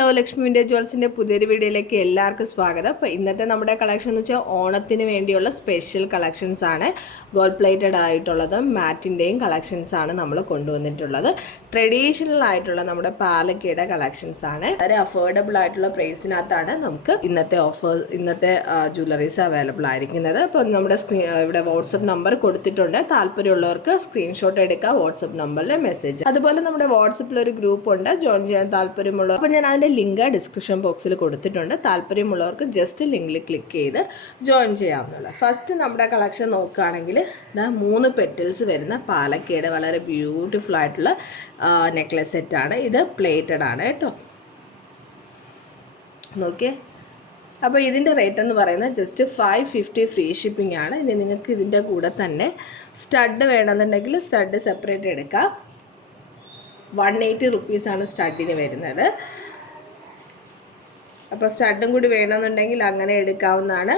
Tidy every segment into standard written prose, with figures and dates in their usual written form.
Hello, Lakshmi vintage ജ്വൽസിൻ്റെ പുതിയൊരു വീഡിയോയിലേക്ക് എല്ലാവർക്കും സ്വാഗതം. അപ്പോൾ ഇന്നത്തെ നമ്മുടെ കളക്ഷൻ എന്ന് വെച്ചാൽ ഓണത്തിന് വേണ്ടിയുള്ള സ്പെഷ്യൽ കളക്ഷൻസ് ആണ്. ഗോൾഡ് പ്ലേറ്റഡ് ആയിട്ടുള്ളതും മാറ്റിൻ്റെയും കളക്ഷൻസ് ആണ് നമ്മൾ കൊണ്ടുവന്നിട്ടുള്ളത്. ട്രഡീഷണൽ ആയിട്ടുള്ള നമ്മുടെ പാലക്കയുടെ കളക്ഷൻസ് ആണ്. വളരെ അഫോർഡബിൾ ആയിട്ടുള്ള പ്രൈസിനകത്താണ് നമുക്ക് ഇന്നത്തെ ജ്വല്ലറീസ് അവൈലബിൾ ആയിരിക്കുന്നത്. അപ്പോൾ നമ്മുടെ ഇവിടെ വാട്സപ്പ് നമ്പർ കൊടുത്തിട്ടുണ്ട്. താല്പര്യമുള്ളവർക്ക് സ്ക്രീൻഷോട്ട് എടുക്കുക, വാട്സപ്പ് നമ്പറിൽ മെസ്സേജ്. അതുപോലെ നമ്മുടെ വാട്സപ്പിൽ ഒരു ഗ്രൂപ്പ് ഉണ്ട്, ജോയിൻ ചെയ്യാൻ താല്പര്യമുള്ളവർ. അപ്പോൾ ഞാൻ അതിൻ്റെ ലിങ്ക് ഡിസ്ക്രിപ്ഷൻ ബോക്സിൽ കൊടുത്തിട്ടുണ്ട്. താല്പര്യമുള്ളവർക്ക് ജസ്റ്റ് ലിങ്കിൽ ക്ലിക്ക് ചെയ്ത് ജോയിൻ ചെയ്യാവുന്നതാണ്. ഫസ്റ്റ് നമ്മുടെ കളക്ഷൻ നോക്കുകയാണെങ്കിൽ 3 പെറ്റൽസ് വരുന്ന പാലക്കയുടെ വളരെ ബ്യൂട്ടിഫുൾ ആയിട്ടുള്ള നെക്ലസ് സെറ്റാണ്. ഇത് പ്ലേറ്റഡ് ആണ് കേട്ടോ. നോക്കിയേ, അപ്പോൾ ഇതിൻ്റെ റേറ്റ് എന്ന് പറയുന്നത് ജസ്റ്റ് 550 ഫ്രീ ഷിപ്പിംഗ് ആണ്. ഇനി നിങ്ങൾക്ക് ഇതിൻ്റെ കൂടെ തന്നെ സ്റ്റഡ് വേണമെന്നുണ്ടെങ്കിൽ സ്റ്റഡ് സെപ്പറേറ്റ് എടുക്കാം. 180 റുപ്പീസാണ് സ്റ്റഡിന് വരുന്നത്. അപ്പോൾ സ്റ്റഡും കൂടി വേണമെന്നുണ്ടെങ്കിൽ അങ്ങനെ എടുക്കാവുന്നതാണ്.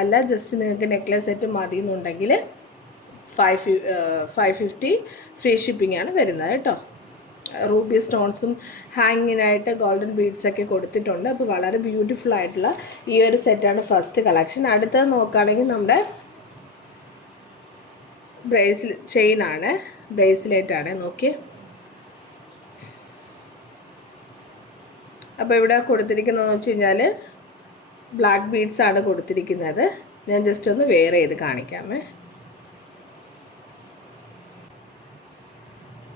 അല്ല ജസ്റ്റ് നിങ്ങൾക്ക് നെക്ലസ് സെറ്റ് മതി എന്നുണ്ടെങ്കിൽ 550 ഫ്രീ ഷിപ്പിംഗ് ആണ് വരുന്നത് കേട്ടോ. റൂബി സ്റ്റോൺസും ഹാങ്ങിനായിട്ട് ഗോൾഡൻ ബീഡ്സൊക്കെ കൊടുത്തിട്ടുണ്ട്. അപ്പോൾ വളരെ ബ്യൂട്ടിഫുൾ ആയിട്ടുള്ള ഈ ഒരു സെറ്റാണ് ഫസ്റ്റ് കളക്ഷൻ. അടുത്തത് നോക്കുകയാണെങ്കിൽ നമ്മുടെ ബ്രേസ്ലെറ്റ് ആണ്. നോക്കിയേ, അപ്പോൾ ഇവിടെ കൊടുത്തിരിക്കുന്നതെന്ന് വെച്ച് കഴിഞ്ഞാൽ ബ്ലാക്ക് ബീഡ്സ് ആണ് കൊടുത്തിരിക്കുന്നത്. ഞാൻ ജസ്റ്റ് ഒന്ന് വെയർ ചെയ്ത് കാണിക്കാമേ.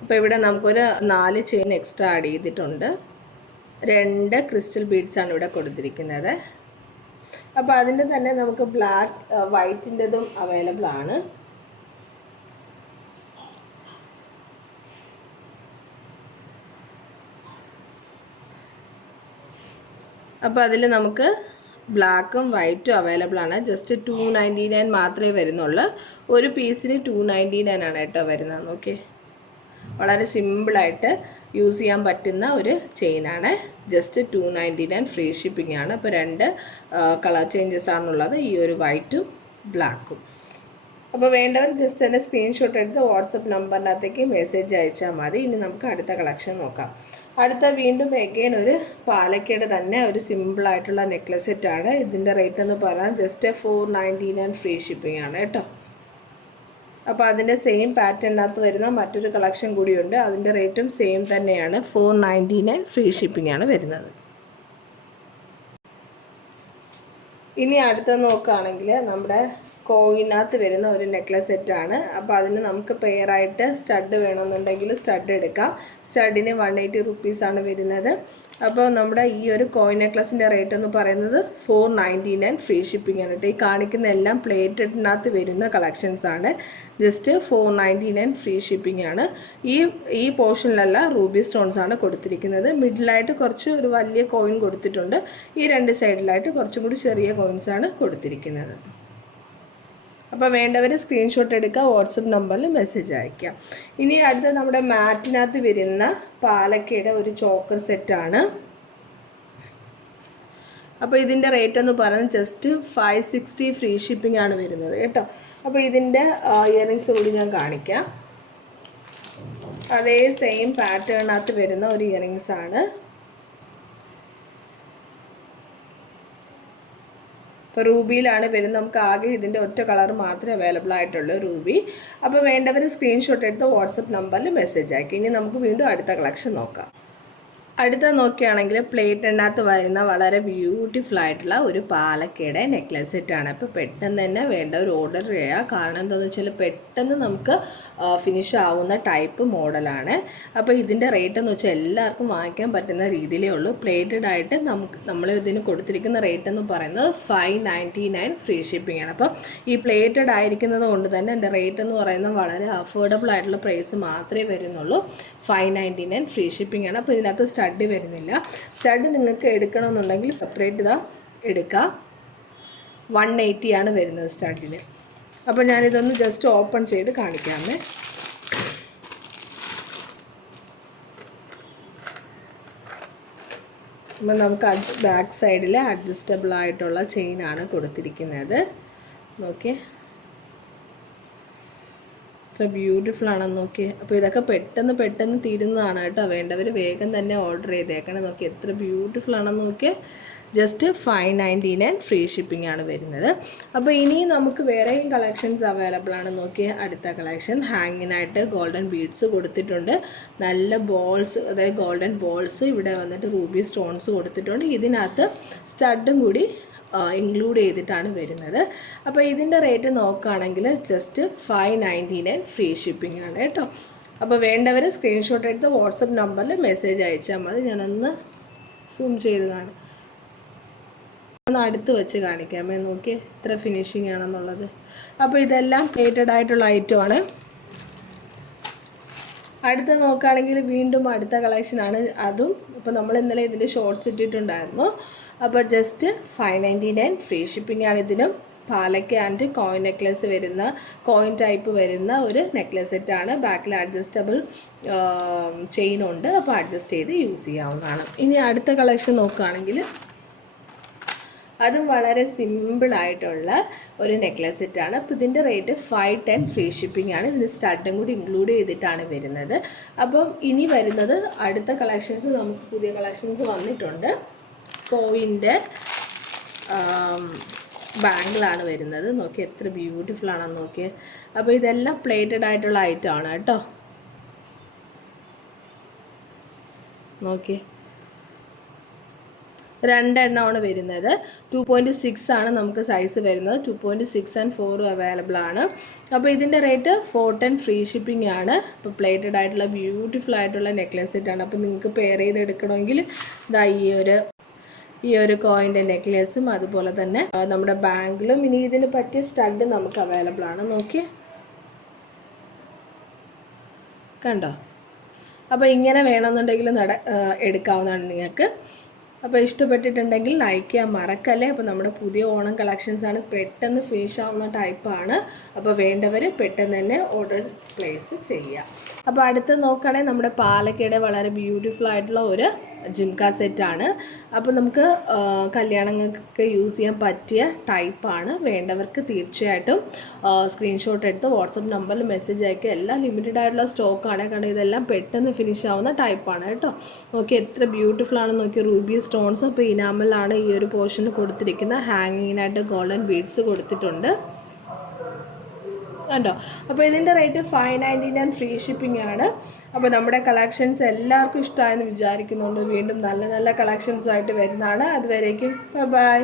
അപ്പോൾ ഇവിടെ നമുക്കൊരു 4 ചെയിൻ എക്സ്ട്രാ ആഡ് ചെയ്തിട്ടുണ്ട്. 2 ക്രിസ്റ്റൽ ബീഡ്സ് ആണ് ഇവിടെ കൊടുത്തിരിക്കുന്നത്. അപ്പോൾ അതിൻ്റെ തന്നെ നമുക്ക് വൈറ്റിൻ്റെതും അവൈലബിൾ ആണ്. അപ്പോൾ അതിൽ നമുക്ക് ബ്ലാക്കും വൈറ്റും അവൈലബിൾ ആണ്. ജസ്റ്റ് 299 മാത്രമേ വരുന്നുള്ളൂ. ഒരു പീസിന് 299 ആണ് കേട്ടോ വരുന്നത്. ഓക്കെ, വളരെ സിമ്പിളായിട്ട് യൂസ് ചെയ്യാൻ പറ്റുന്ന ഒരു ചെയിനാണ്. ജസ്റ്റ് 299 ഫ്രീ ഷിപ്പിംഗ് ആണ്. അപ്പോൾ 2 കളർ ചേഞ്ചസ് ആണുള്ളത്, ഈ ഒരു വൈറ്റും ബ്ലാക്കും. അപ്പോൾ വേണ്ടവർ ജസ്റ്റ് തന്നെ സ്ക്രീൻഷോട്ട് എടുത്ത് വാട്സപ്പ് നമ്പറിനകത്തേക്ക് മെസ്സേജ് അയച്ചാൽ മതി. ഇനി നമുക്ക് അടുത്ത കളക്ഷൻ നോക്കാം. അടുത്ത വീണ്ടും എഗെയിൻ ഒരു പാലക്കയുടെ തന്നെ ഒരു സിമ്പിളായിട്ടുള്ള നെക്ലസ് സെറ്റാണ്. ഇതിൻ്റെ റേറ്റ് എന്ന് പറഞ്ഞാൽ ജസ്റ്റ് 499 ഫ്രീ ഷിപ്പിംഗ് ആണ് കേട്ടോ. അപ്പോൾ അതിൻ്റെ സെയിം പാറ്റേണിനകത്ത് വരുന്ന മറ്റൊരു കളക്ഷൻ കൂടിയുണ്ട്. അതിൻ്റെ റേറ്റും സെയിം തന്നെയാണ്, 499 ഫ്രീ ഷിപ്പിംഗ് ആണ് വരുന്നത്. ഇനി അടുത്തത് നോക്കുകയാണെങ്കിൽ നമ്മുടെ കോയിനകത്ത് വരുന്ന ഒരു നെക്ലസ് സെറ്റാണ്. അപ്പോൾ അതിന് നമുക്ക് പെയറായിട്ട് സ്റ്റഡ് വേണമെന്നുണ്ടെങ്കിൽ സ്റ്റഡ് എടുക്കാം. സ്റ്റഡിന് 180 റുപ്പീസാണ് വരുന്നത്. അപ്പോൾ നമ്മുടെ ഈ ഒരു കോയിൻ നെക്ലസിൻ്റെ റേറ്റ് എന്ന് പറയുന്നത് 499 ഫ്രീ ഷിപ്പിംഗ് ആണ് കേട്ടോ. ഈ കാണിക്കുന്ന എല്ലാം പ്ലേറ്റഡിനകത്ത് വരുന്ന കളക്ഷൻസ് ആണ്. ജസ്റ്റ് 499 ഫ്രീ ഷിപ്പിംഗ് ആണ്. ഈ പോർഷനിലെല്ലാം റൂബി സ്റ്റോൺസ് ആണ് കൊടുത്തിരിക്കുന്നത്. മിഡിലായിട്ട് കുറച്ച് ഒരു വലിയ കോയിൻ കൊടുത്തിട്ടുണ്ട്. ഈ 2 സൈഡിലായിട്ട് കുറച്ചും കൂടി ചെറിയ കോയിൻസാണ് കൊടുത്തിരിക്കുന്നത്. അപ്പോൾ വേണ്ടവർ സ്ക്രീൻഷോട്ട് എടുക്കുക, വാട്സപ്പ് നമ്പറിൽ മെസ്സേജ് അയയ്ക്കാം. ഇനി അടുത്ത നമ്മുടെ മാറ്റിനകത്ത് വരുന്ന പാലക്കയുടെ ഒരു ചോക്കർ സെറ്റാണ്. അപ്പോൾ ഇതിൻ്റെ റേറ്റ് എന്ന് പറയുന്നത് ജസ്റ്റ് 560 ഫ്രീ ഷിപ്പിംഗ് ആണ് വരുന്നത് കേട്ടോ. അപ്പോൾ ഇതിൻ്റെ ഇയറിങ്സ് കൂടി ഞാൻ കാണിക്കാം. അതേ സെയിം പാറ്റേണിനകത്ത് വരുന്ന ഒരു ഇയറിങ്സ് ആണ്. ഇപ്പോൾ റൂബിയിലാണ് വരുന്നത്. നമുക്ക് ആകെ ഇതിൻ്റെ ഒറ്റ കളർ മാത്രമേ അവൈലബിൾ ആയിട്ടുള്ളൂ, റൂബി. അപ്പോൾ വേണ്ടവർ സ്ക്രീൻഷോട്ട് എടുത്ത് വാട്സപ്പ് നമ്പറിൽ മെസ്സേജ് അയക്കും. ഇനി നമുക്ക് വീണ്ടും അടുത്ത കളക്ഷൻ നോക്കാം. അടുത്ത നോക്കുകയാണെങ്കിൽ പ്ലേറ്റിനകത്ത് വരുന്ന വളരെ ബ്യൂട്ടിഫുൾ ആയിട്ടുള്ള ഒരു പാലക്കയുടെ നെക്ലസ് സെറ്റാണ്. അപ്പോൾ പെട്ടെന്ന് തന്നെ വേണ്ട ഒരു ഓർഡർ ചെയ്യുക. കാരണം എന്താണെന്ന് വെച്ചാൽ പെട്ടെന്ന് നമുക്ക് ഫിനിഷ് ആവുന്ന ടൈപ്പ് മോഡലാണ്. അപ്പോൾ ഇതിൻ്റെ റേറ്റ് എന്ന് വെച്ചാൽ എല്ലാവർക്കും വാങ്ങിക്കാൻ പറ്റുന്ന രീതിയിലേ ഉള്ളൂ. പ്ലേറ്റഡ് ആയിട്ട് നമ്മൾ ഇതിന് കൊടുത്തിരിക്കുന്ന റേറ്റ് എന്ന് പറയുന്നത് 599 ഫ്രീ ഷിപ്പിംഗ് ആണ്. അപ്പോൾ ഈ പ്ലേറ്റഡ് ആയിരിക്കുന്നത് കൊണ്ട് തന്നെ എൻ്റെ റേറ്റ് എന്ന് പറയുന്നത് വളരെ അഫോർഡബിൾ ആയിട്ടുള്ള പ്രൈസ് മാത്രമേ വരുന്നുള്ളൂ. 599 ഫ്രീ ഷിപ്പിംഗ് ആണ്. അപ്പോൾ ഇതിനകത്ത് സ്റ്റഡ് വരുന്നില്ല. സ്റ്റഡ് നിങ്ങൾക്ക് എടുക്കണമെന്നുണ്ടെങ്കിൽ സെപ്പറേറ്റ് എടുക്കുക. 180 ആണ് വരുന്നത് സ്റ്റഡിന്. അപ്പോൾ ഞാനിതൊന്ന് ജസ്റ്റ് ഓപ്പൺ ചെയ്ത് കാണിക്കാമേ. അപ്പോൾ നമുക്ക് ബാക്ക് സൈഡിൽ അഡ്ജസ്റ്റബിൾ ആയിട്ടുള്ള ചെയിനാണ് കൊടുത്തിരിക്കുന്നത്. ഓക്കെ, എത്ര ബ്യൂട്ടിഫുൾ ആണെന്ന് നോക്കിയേ. അപ്പോൾ ഇതൊക്കെ പെട്ടെന്ന് തീരുന്നതാണ് കേട്ടോ. വേണ്ടവർ വേഗം തന്നെ ഓർഡർ ചെയ്തേക്കണം. നോക്കി എത്ര ബ്യൂട്ടിഫുൾ ആണെന്ന് നോക്കിയേ. ജസ്റ്റ് 599 ഫ്രീ ഷിപ്പിംഗ് ആണ് വരുന്നത്. അപ്പോൾ ഇനി നമുക്ക് വേറെയും കളക്ഷൻസ് അവൈലബിൾ ആണ്. നോക്കിയേ അടുത്ത കളക്ഷൻ ഹാങ്ങിനായിട്ട് ഗോൾഡൻ ബീഡ്സ് കൊടുത്തിട്ടുണ്ട്. നല്ല ബോൾസ്, അതായത് ഗോൾഡൻ ബോൾസ് ഇവിടെ വന്നിട്ട് റൂബി സ്റ്റോൺസ് കൊടുത്തിട്ടുണ്ട്. ഇതിനകത്ത് സ്റ്റഡും കൂടി ഇൻക്ലൂഡ് ചെയ്തിട്ടാണ് വരുന്നത്. അപ്പോൾ ഇതിൻ്റെ റേറ്റ് നോക്കുകയാണെങ്കിൽ ജസ്റ്റ് 599 ഫ്രീ ഷിപ്പിംഗ് ആണ് കേട്ടോ. അപ്പോൾ വേണ്ടവർ സ്ക്രീൻഷോട്ട് എടുത്ത് വാട്സപ്പ് നമ്പറിൽ മെസ്സേജ് അയച്ചാൽ മതി. ഞാനൊന്ന് സൂം ചെയ്ത് കാണും, ഒന്ന് അടുത്ത് വെച്ച് കാണിക്കാമേ. നോക്കിയേ എത്ര ഫിനിഷിംഗ് ആണെന്നുള്ളത്. അപ്പോൾ ഇതെല്ലാം പ്ലേറ്റഡ് ആയിട്ടുള്ള ഐറ്റമാണ്. അടുത്ത നോക്കുകയാണെങ്കിൽ വീണ്ടും അടുത്ത കളക്ഷനാണ് അതും. അപ്പോൾ നമ്മൾ ഇന്നലെ ഇതിൻ്റെ ഷോർട്ട്സ് ഇട്ടിട്ടുണ്ടായിരുന്നു. അപ്പോൾ ജസ്റ്റ് 599 ഫ്രീ ഷിപ്പിംഗ് ആണ്. ഇതിനും പാലക്ക ആൻഡ് കോയിൻ നെക്ലെസ് വരുന്ന, കോയിൻ ടൈപ്പ് വരുന്ന ഒരു നെക്ലെസ് സെറ്റാണ്. ബാക്കിൽ അഡ്ജസ്റ്റബിൾ ചെയിനുണ്ട്. അപ്പോൾ അഡ്ജസ്റ്റ് ചെയ്ത് യൂസ് ചെയ്യാവുന്നതാണ്. ഇനി അടുത്ത കളക്ഷൻ നോക്കുകയാണെങ്കിൽ അതും വളരെ സിമ്പിളായിട്ടുള്ള ഒരു നെക്ലെസ് സെറ്റാണ്. അപ്പോൾ ഇതിൻ്റെ റേറ്റ് 510 ഫ്രീ ഷിപ്പിംഗ് ആണ്. ഇതിന് സ്റ്റഡും കൂടി ഇൻക്ലൂഡ് ചെയ്തിട്ടാണ് വരുന്നത്. അപ്പം ഇനി വരുന്നത് അടുത്ത കളക്ഷൻസ്, നമുക്ക് പുതിയ കളക്ഷൻസ് വന്നിട്ടുണ്ട്. കോയിൻ്റെ ബാങ്കിളാണ് വരുന്നത്. നോക്കി എത്ര ബ്യൂട്ടിഫുൾ ആണെന്ന് നോക്കിയേ. അപ്പോൾ ഇതെല്ലാം പ്ലേറ്റഡ് ആയിട്ടുള്ള ഐറ്റമാണ് കേട്ടോ. നോക്കിയേ രണ്ടെണ്ണമാണ് വരുന്നത്. 2.6 ആണ് നമുക്ക് സൈസ് വരുന്നത്. 2.6 and 4 അവൈലബിൾ ആണ്. അപ്പോൾ ഇതിൻ്റെ റേറ്റ് 410 ഫ്രീ ഷിപ്പിംഗ് ആണ്. അപ്പോൾ പ്ലേറ്റഡ് ആയിട്ടുള്ള ബ്യൂട്ടിഫുൾ ആയിട്ടുള്ള നെക്ലെസ് സെറ്റാണ്. അപ്പോൾ നിങ്ങൾക്ക് പെയർ ചെയ്തെടുക്കണമെങ്കിൽ ഇതാ ഈ ഒരു കോയിൻ്റെ നെക്ലെസും അതുപോലെ തന്നെ നമ്മുടെ ബാങ്കിലും ഇനി ഇതിന് പറ്റിയ സ്റ്റഡ് നമുക്ക് അവൈലബിൾ ആണ്. നോക്കിയേ കണ്ടോ. അപ്പോൾ ഇങ്ങനെ വേണമെന്നുണ്ടെങ്കിൽ എടുക്കാവുന്നതാണ് നിങ്ങൾക്ക്. അപ്പോൾ ഇഷ്ടപ്പെട്ടിട്ടുണ്ടെങ്കിൽ ലൈക്ക് ചെയ്യാൻ മറക്കല്ലേ. അപ്പോൾ നമ്മുടെ പുതിയ ഓണം കളക്ഷൻസാണ്, പെട്ടെന്ന് ഫിനിഷ് ആവുന്ന ടൈപ്പാണ്. അപ്പോൾ വേണ്ടവർ പെട്ടെന്ന് തന്നെ ഓർഡർ പ്ലേസ് ചെയ്യുക. അപ്പോൾ അടുത്ത് നോക്കുകയാണെങ്കിൽ നമ്മുടെ പാലക്കയുടെ വളരെ ബ്യൂട്ടിഫുൾ ആയിട്ടുള്ള ഒരു ജിംക സെറ്റാണ്. അപ്പോൾ നമുക്ക് കല്യാണങ്ങൾക്ക് യൂസ് ചെയ്യാൻ പറ്റിയ ടൈപ്പാണ്. വേണ്ടവർക്ക് തീർച്ചയായിട്ടും സ്ക്രീൻഷോട്ട് എടുത്ത് വാട്സപ്പ് നമ്പറിൽ മെസ്സേജ് അയക്കുക. എല്ലാം ലിമിറ്റഡ് ആയിട്ടുള്ള സ്റ്റോക്കാണ്. കാരണം ഇതെല്ലാം പെട്ടെന്ന് ഫിനിഷ് ആവുന്ന ടൈപ്പാണ് കേട്ടോ. നോക്കി എത്ര ബ്യൂട്ടിഫുൾ ആണെന്ന് നോക്കി. റൂബി സ്റ്റോൺസ്, അപ്പോൾ ഇനാമലാണ് ഈ ഒരു പോർഷന് കൊടുത്തിരിക്കുന്നത്. ഹാങ്ങിങ്ങിനായിട്ട് ഗോൾഡൻ ബീഡ്സ് കൊടുത്തിട്ടുണ്ട് കണ്ടോ. അപ്പോൾ ഇതിൻ്റെ റേറ്റ് 599 ഫ്രീ ഷിപ്പിംഗ് ആണ്. അപ്പോൾ നമ്മുടെ കളക്ഷൻസ് എല്ലാവർക്കും ഇഷ്ടമായെന്ന് വിചാരിക്കുന്നുണ്ട്. വീണ്ടും നല്ല കളക്ഷൻസുമായിട്ട് വരുന്നതാണ്. അതുവരേക്കും ബൈ.